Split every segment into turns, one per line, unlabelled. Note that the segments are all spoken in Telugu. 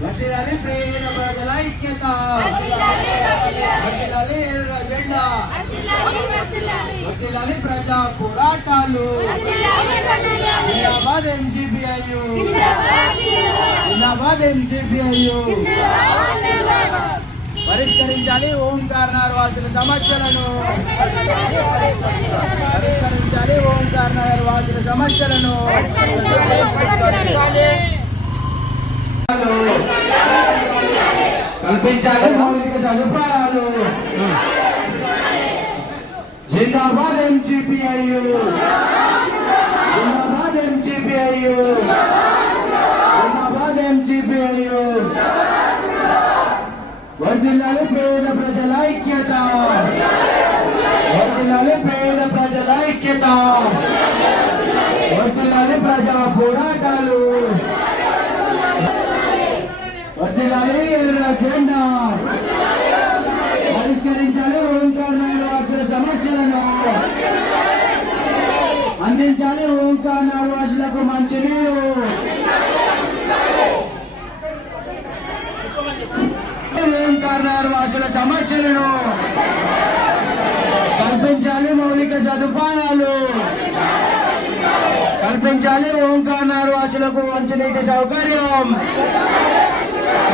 వర్ధిల్లాలి ప్రేమ ప్రజల ఐక్యత. వర్ధిల్లాలి ప్రజా పోరాటాలు. జిందాబాద్ ఎంజీబీఐయు జిందాబాద్ ఎంజీబీఐయు పరిష్కరించాలి ఓంకారనార్ వాసుల సమస్యలను. పరిష్కరించాలి ఓంకారనార్ వాసుల సమస్యలను. కల్పించాలి మౌలిక సదుపాయాలు. జిందాబాద్ ఎంజీపీఐయు జిందాబాద్ ఎంజీపీఐయు జిందాబాద్ ఎంజీపీఐయు వర్ధిల్లాలి పేద ప్రజల ఐక్యత. వర్ధిల్లాలి పేద ప్రజల ఐక్యత. వర్ధిల్లాలి ప్రజా పోరాటాలు. పరిష్కరించాలి ఓంకార్ నాయుడు వాసుల సమస్యలను అందించాలి ఓంకార్ నాయుడు వాసులకు మంచి నీరు ఓంకార్ నాయుడు వాసుల సమస్యలను కల్పించాలి మౌలిక సదుపాయాలు కల్పించాలి ఓంకార్ నాయుడు వాసులకు మంచినీటి సౌకర్యం.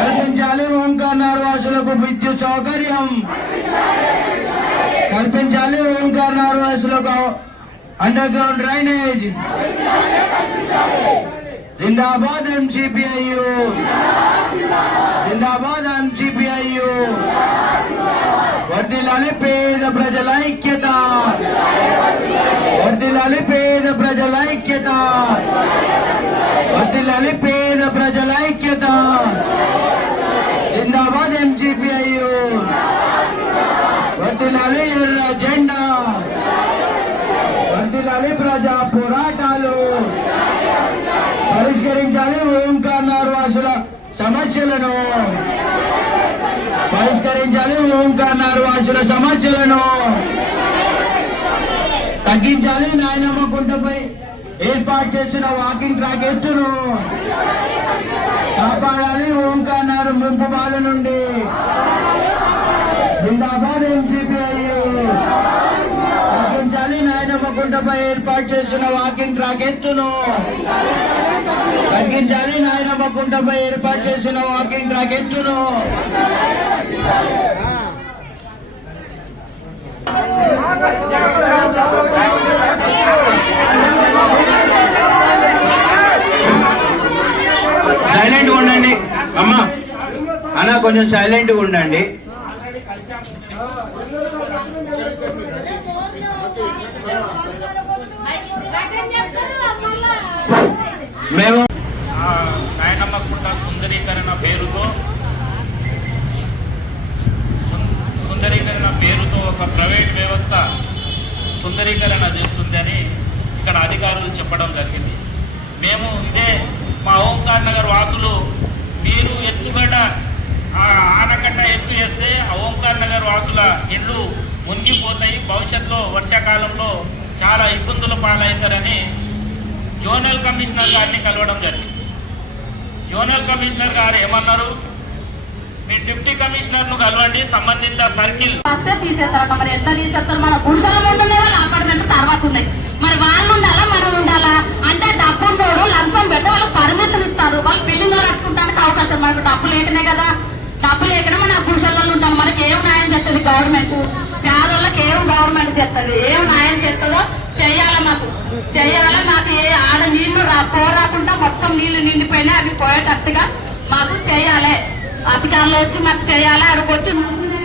కల్పించాలి ఓంకార్ వాసులకు విద్యుత్ సౌకర్యం. కల్పించాలి ఓంకార్ వాసులకు అండర్ గ్రౌండ్ డ్రైనేజ్. జిందాబాద్ ఎంసీపీఐయు జిందాబాద్ ఎంసీపీఐయు వర్దిలాలి పేద ప్రజల ఐక్యత. వర్దిలాలి పేద ప్రజల ఐక్యత. వర్దిలాలి పేద ప్రజల ఐక్యత జిందాబాద్ ఎంజీపీఐయు వర్దిలాలి ఎర్ర జెండా వర్దిలాలి ప్రజా పోరాటాలు. పరిష్కరించాలి ఓంకార్ వాసుల సమస్యలను. పరిష్కరించాలి ఓంకార్ వాసుల సమస్యలను. తగ్గించాలి నాయనమ్మ కుంటపై ఏర్పాటు చేసిన వాకింగ్ ట్రాక్ ఎత్తును. కాపాడాలి ఓంకార్ ముంపు బాధ నుండి. జిందాబాద్ ఎంజీపీ తగ్గించాలి నాయనమ్మ ఏర్పాటు చేసిన వాకింగ్ ట్రాక్ ఎత్తును. తగ్గించాలి నాయనమ్మ కుంటపై ఏర్పాటు చేసిన వాకింగ్ ట్రాక్ ఎత్తును. సైలెంట్గా ఉండండి. అమ్మా అన్న కొంచెం సైలెంట్గా ఉండండి మేము
ఆ నాయనమ్మకుంట సుందరీకరణ పేరుతో సుం- సుందరీకరణ పేరుతో ఒక ప్రైవేట్ వ్యవస్థ సుందరీకరణ చేస్తుందని ఇక్కడ అధికారులు చెప్పడం జరిగింది. మేము ఇదే మా ఓంకార్ నగర్ వాసులు మీరు ఎత్తుగడ్డ ఆ ఆనకట్ట ఎత్తు వేస్తే ఆ ఓంకార్ నగర్ వాసుల ఇళ్ళు మునిగిపోతాయి. భవిష్యత్తులో వర్షాకాలంలో చాలా ఇబ్బందుల పాలవుతారని జోనల్ కమిషనర్ గారిని కలవడం జరిగింది. జోనల్ కమిషనర్ గారు ఏమన్నారు? మీ డిప్టీ కమిషనర్ను కలవండి సంబంధిత సర్కిల్.
వస్తే తీసేస్తారు మరి ఎంత తీసేస్తారు? మన పురుషుల ముందు ఉన్నాయి అపార్ట్మెంట్ తర్వాత ఉన్నాయి. మరి వాళ్ళు ఉండాలా మనం ఉండాలా? అంటే డబ్బు ఉండవు లంచం పెట్టి వాళ్ళకి పర్మిషన్ ఇస్తారు. వాళ్ళు బిల్డింగ్ కట్టుకుంటానికి అవకాశం మనకు. డబ్బు లేకనే కదా. డబ్బు లేకనే మన పురుషులలో ఉంటాం మనకి ఏం న్యాయం చేస్తుంది గవర్నమెంట్ పేదోళ్ళకి ఏం గవర్నమెంట్ చేస్తుంది ఏం న్యాయం చేస్తుందో చెయ్యాలి మాకు చెయ్యాలి మాకు ఏ ఆడ నీళ్ళు రా పోరాకుండా మొత్తం నీళ్ళు నిండిపోయినాయి అవి పోయేటట్టుగా మాకు చేయాలి. అధికారులు వచ్చి మాకు చేయాలి? అక్కడికి వచ్చి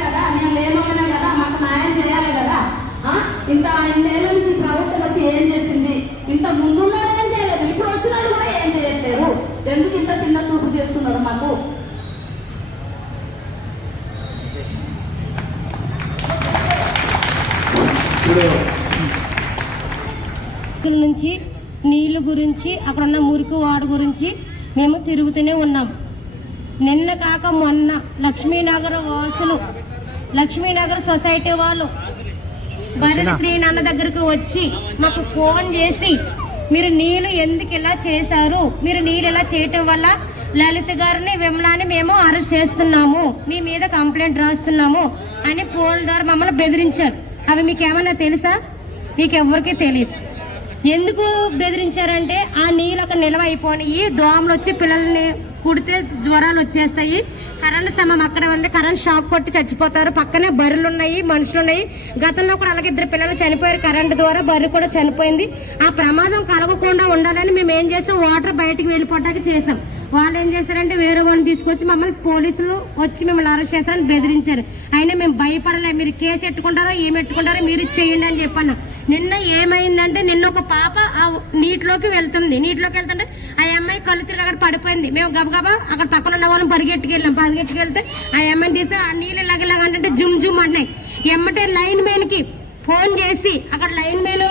కదా నేను లేనోళ్ళనే కదా మాకు న్యాయం చేయాలి కదా? ఆ? ఇంత ఇన్నేళ్ళ నుంచి ప్రభుత్వం వచ్చి ఏం చేసింది? ఇంత ముందు ఏం చేయలేదు. ఇప్పుడు వచ్చిన కూడా ఏం చేయట్లేరు. ఎందుకు ఇంత చిన్న చూపు చేస్తున్నారు మాకు?
ఇక్కడ నుంచి నీళ్ళు గురించి అక్కడ ఉన్న మురికి వాడు గురించి మేము తిరుగుతూనే ఉన్నాం. నిన్న కాక మొన్న లక్ష్మీనగర్ వాసులు లక్ష్మీనగర్ సొసైటీ వాళ్ళు బర్రెల శ్రీనాన్న దగ్గరకు వచ్చి మాకు ఫోన్ చేసి మీరు నీళ్ళు ఎందుకు ఇలా చేశారు? మీరు నీళ్ళు ఇలా చేయటం వల్ల లలిత గారిని విమలాని మేము అరెస్ట్ చేస్తున్నాము. మీ మీద కంప్లైంట్ రాస్తున్నాము అని ఫోన్ ద్వారా మమ్మల్ని బెదిరించారు. అవి మీకు ఏమన్నా తెలుసా? మీకు ఎవరికి తెలియదు ఎందుకు బెదిరించారంటే ఆ నీళ్ళు అక్కడ నిల్వ అయిపోయినాయి దోమలు వచ్చి పిల్లల్ని కుడితే జ్వరాలు వచ్చేస్తాయి కరెంట్ స్తంభం అక్కడ ఉంది కరెంట్ షాక్ కొట్టి చచ్చిపోతారు పక్కనే బర్రెలు ఉన్నాయి మనుషులు ఉన్నాయి గతంలో కూడా అలాగే ఇద్దరు పిల్లలు చనిపోయారు కరెంట్ ద్వారా బర్రె కూడా చనిపోయింది. ఆ ప్రమాదం కలగకుండా ఉండాలని మేము ఏం చేసాం వాటర్ బయటికి వెళ్ళిపోవటానికి చేసాం వాళ్ళు ఏం చేశారంటే వేరే వాళ్ళని తీసుకొచ్చి మమ్మల్ని పోలీసులు వచ్చి మిమ్మల్ని అరెస్ట్ చేస్తారని బెదిరించారు. అయినా మేము భయపడలే. మీరు కేసు ఎట్టుకుంటారో ఏమి ఎట్టుకుంటారో మీరు చేయండి అని చెప్పాను నిన్న ఏమైందంటే నిన్న ఒక పాప ఆ నీటిలోకి వెళ్తుంది. నీటిలోకి వెళ్తుంటే ఆ అమ్మాయి కళ్ళు తిరిగి అక్కడ పడిపోయింది. మేము గబగబా అక్కడ పక్కన ఉన్న వాళ్ళని పరిగెట్టుకెళ్ళాం పరిగెట్టుకెళ్తే ఆ అమ్మాయిని తీస్తే ఆ నీళ్ళు ఇలాగ అంటే జుమ్ జుమ్ అన్నాయి ఎమ్మటే లైన్ మ్యాన్కి ఫోన్ చేసి అక్కడ లైన్ మ్యాన్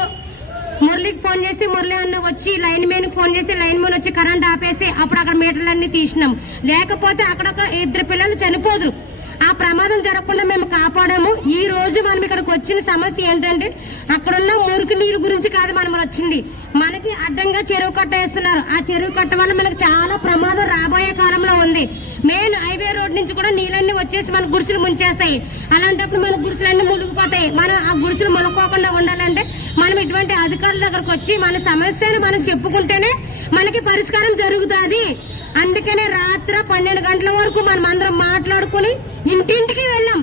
మురళికి ఫోన్ చేసి మురళి అన్న వచ్చి లైన్ మ్యాన్ ఫోన్ చేసి లైన్ మ్యాన్ వచ్చి కరెంట్ ఆపేసి అప్పుడు అక్కడ మీటర్లన్నీ తీసినాం. లేకపోతే అక్కడ ఒక ఇద్దరు పిల్లలు చనిపోదురు. ఆ ప్రమాదం జరగకుండా మేము కాపాడాము. ఈ రోజు మనం ఇక్కడికి వచ్చిన సమస్య ఏంటంటే అక్కడున్న మురికి నీరు గురించి కాదు మనం వచ్చింది. మనకి అడ్డంగా చెరువు కట్ట వేస్తున్నారు. ఆ చెరువు కట్ట వల్ల మనకు చాలా ప్రమాదం రాబోయే కాలంలో ఉంది. మెయిన్ హైవే రోడ్ నుంచి కూడా నీళ్ళన్నీ వచ్చేసి మన గుడిసెలు ముంచేస్తాయి. అలాంటప్పుడు మన గుడిసెలన్నీ మునిగిపోతాయి. మనం ఆ గుడిసెలు మునుక్కోకుండా ఉండాలంటే మనం ఇటువంటి అధికారుల దగ్గరకు వచ్చి మన సమస్యను మనం చెప్పుకుంటేనే మనకి పరిష్కారం జరుగుతుంది. అందుకనే రాత్రి పన్నెండు గంటల వరకు మనం అందరం మాట్లాడుకుని ఇంటింటికి వెళ్ళాం.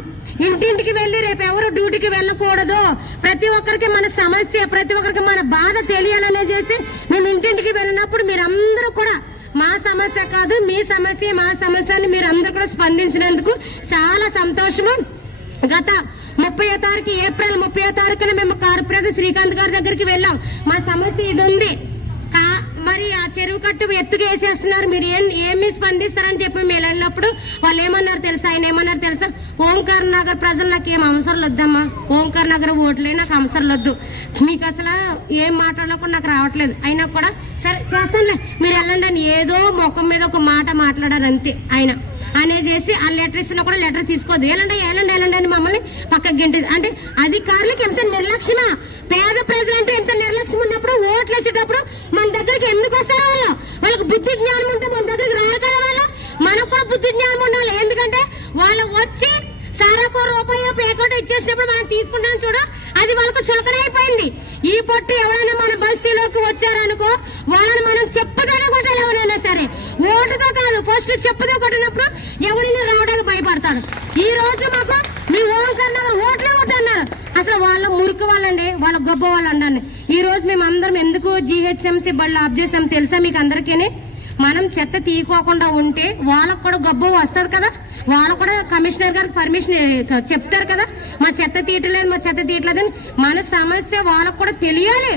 ఇంటింటికి వెళ్ళి రేపు ఎవరు డ్యూటీకి వెళ్ళకూడదు ప్రతి ఒక్కరికి మన సమస్య ప్రతి ఒక్కరికి మన బాధ తెలియాలనే చేసి మేము ఇంటింటికి వెళ్ళినప్పుడు మీరందరూ కూడా మా సమస్య కాదు మీ సమస్య మా సమస్య అని మీరు అందరూ కూడా స్పందించినందుకు చాలా సంతోషము. గత ముప్పై తారీఖు ఏప్రిల్ ముప్పై తారీఖున మేము కార్పొరేటర్ శ్రీకాంత్ గారి దగ్గరికి వెళ్ళాం. మా సమస్య ఇది ఉంది చెరువు కట్టు ఎత్తుగా వేసేస్తున్నారు. మీరు ఏం ఏమి స్పందిస్తారని చెప్పి మేము వెళ్ళినప్పుడు వాళ్ళు ఏమన్నారు తెలుసా? ఆయన ఏమన్నారు తెలుసా? ఓంకార్ నగర్ ప్రజలు నాకు ఏం అవసరం వద్దమ్మా ఓంకార్ నగర్ ఓట్లే నాకు అవసరం వద్దు మీకు అసలు ఏం మాట్లాడినా కూడా నాకు రావట్లేదు. అయినా కూడా సరే చేస్తానులే. మీరు వెళ్ళండి అని ఏదో ముఖం మీద ఒక మాట మాట్లాడారు అంతే ఆయన. అనేసి ఆ లెటర్ ఇస్తున్నా కూడా లెటర్ తీసుకోవద్దు. ఏలండి ఏలండి ఏలండి అని మమ్మల్ని పక్కకి గంటే అంటే అధికారులకు ఎంత నిర్లక్ష్యమా? పేద ప్రజలంటే ఎంత నిర్లక్ష్యం ఉన్నప్పుడు ఓట్లు వేసేటప్పుడు దగ్గరికి ఎందుకు వస్తారు వాళ్ళు? వాళ్ళకి బుద్ధి జ్ఞానం ఉంటే మన దగ్గరికి రారు కదా వాళ్ళు? మనకు కూడా బుద్ధి జ్ఞానం ఉండాలి. ఎందుకంటే వాళ్ళు వచ్చి సారాకో రూపాయి పేకోట ఇచ్చేసినప్పుడు మనం తీసుకుంటాం చూడ అది వాళ్ళకు చులకనైపోయింది ఈ పొట్టు ఎవరైనా మన బస్తీలోకి వచ్చారనుకో వాళ్ళని మనం చెప్పుతోనే కొట్టాలి ఎవరైనా సరే ఓటుతో కాదు ఫస్ట్ చెప్పుతో కొట్టిన ఎవరైనా రావడానికి భయపడతారు ఈ రోజు మాకు మీ ఓంకర్ నగర్ ఓట్లే వద్దన్నారు అసలు వాళ్ళ మురికి వాళ్ళండి వాళ్ళ గొప్ప వాళ్ళండి ఈ రోజు మేము అందరం ఎందుకు జీహెచ్ఎంసీ బళ్ళు ఆఫ్ చేసాం తెలుసా మీకు అందరికీ మనం చెత్త తీయకోకుండా ఉంటే వాళ్ళకు కూడా గొప్ప వస్తారు కదా? వాళ్ళు కూడా కమిషనర్ గారికి పర్మిషన్ చెప్తారు కదా? మా చెత్త తీయట్లేదు మా చెత్త తీయట్లేదు మన సమస్య వాళ్ళకు కూడా తెలియాలి.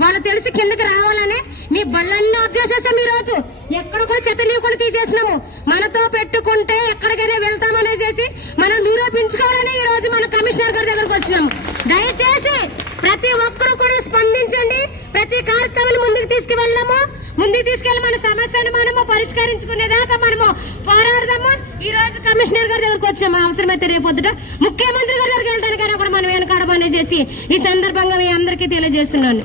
వాళ్ళు తెలిసి కిందకి రావాలని మీ బళ్ళన్నీ ఆఫ్ చేసేసాం ఈ రోజు ఎక్కడ కూడా చెత్త లేకుండా తీసేసినాము. మనతో పెట్టుకుంటే ఎక్కడికైనా వెళ్తామనేసి మనం నిరూపించుకోవాలని ఈ రోజు మన కమిషనర్ గారి దగ్గరకు వచ్చినాము. దయచేసి ప్రతి ఒక్కరూ కూడా స్పందించండి. ప్రతి కార్యక్రమాన్ని ముందుకు తీసుకువెళ్ళాము. ముందుకు తీసుకెళ్ళి మన సమస్యను మనము పరిష్కరించుకునేదాకా మనము పోరాడదాము. ఈ రోజు కమిషనర్ గారి దగ్గరకు వచ్చాము. అవసరమైతే రేపొద్దుట ముఖ్యమంత్రి గారి దగ్గరికి వెళ్ళడానికి కూడా మనం వెనకాడమనేసి ఈ సందర్భంగా మీ అందరికీ తెలియజేస్తున్నాను.